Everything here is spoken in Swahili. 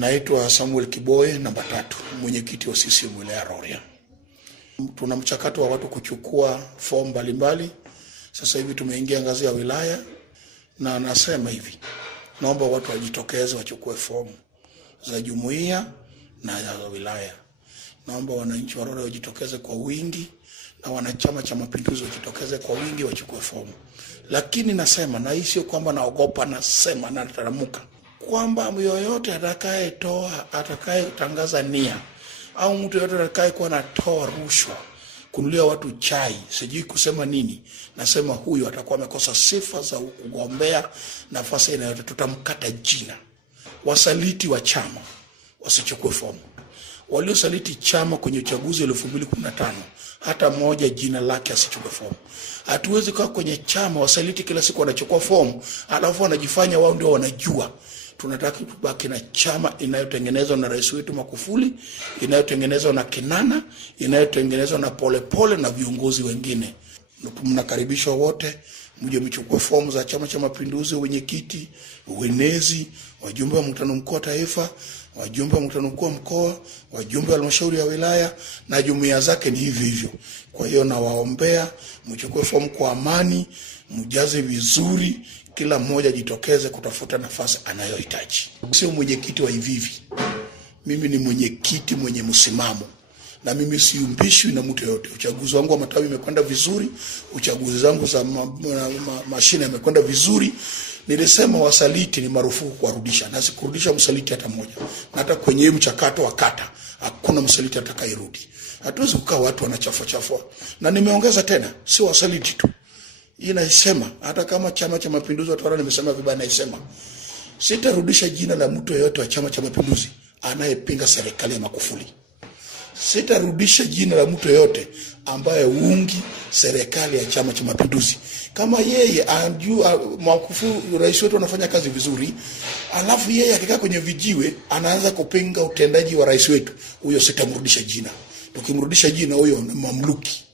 Naitwa Samuel Kiboe, namba 3, mwenyekiti wa CCM wilaya Rorya. Tuna mchakato wa watu kuchukua fomu mbalimbali. Sasa hivi tumeingia ngazi ya wilaya na nasema hivi, naomba watu wajitokeze wachukue fomu za jumuiya na ya wilaya. Naomba wananchi wa Rorya wajitokeze kwa wingi na wanachama cha Mapinduzi wajitokeze kwa wingi wachukue fomu. Lakini nasema, na hii sio kwamba naogopa, nasema na nataramuka kwamba yoyote atakayetangaza nia au mtu yote atakaye kuwa anatoa rushwa kunulia watu chai, sijui kusema nini, nasema huyu atakuwa amekosa sifa za kugombea nafasi inayote, tutamkata jina. Wasaliti wa chama wasichukue fomu. Waliosaliti chama kwenye uchaguzi 2015 hata mmoja jina lake asichukue fomu. Hatuwezi kuwa kwenye chama wasaliti kila siku wanachukua fomu alafu wanajifanya wao ndio wanajua. Tunataka tubaki na chama inayotengenezwa na rais wetu Magufuli, inayotengenezwa na Kinana, inayotengenezwa na Polepole na viongozi wengine. Mnakaribishwa wote mje mchukue fomu za Chama cha Mapinduzi, wenyekiti, uenezi, wajumbe wa mkutano mkuu wa taifa, wajumbe wa mkutano mkuu wa mkoa, wajumbe wa halmashauri ya wilaya na jumuiya zake ni hivyo hivyo. Kwa hiyo nawaombea mchukue fomu kwa amani, mjaze vizuri, kila mmoja jitokeze kutafuta nafasi anayohitaji. Sio mwenyekiti wa hivi. Mimi ni mwenyekiti mwenye msimamo. Na mimi siumbishwi na mtu yote. Uchaguzi wangu wa matawi umekwenda vizuri, uchaguzi zangu za mashine umekwenda vizuri. Nilisema wasaliti ni marufuku kuwarudisha, na sikurudisha msaliti hata mmoja. Na hata kwenye mchakato wa kata hakuna msaliti atakayerudi. Hatuwezi kukaa watu wanachafua. Na nimeongeza tena, si wasaliti tu. Hii naisema hata kama Chama cha Mapinduzi watu nimesema vibaya, naisema sitarudisha jina la mtu yeyote wa Chama cha Mapinduzi anayepinga serikali ya Magufuli. Sitarudisha jina la mtu yeyote ambaye uungi serikali ya Chama cha Mapinduzi. Kama yeye anajua Magufuli rais wetu anafanya kazi vizuri, alafu yeye akikaa kwenye vijiwe anaanza kupinga utendaji wa rais wetu, huyo sitamrudisha jina. Tukimrudisha jina huyo ni mamluki.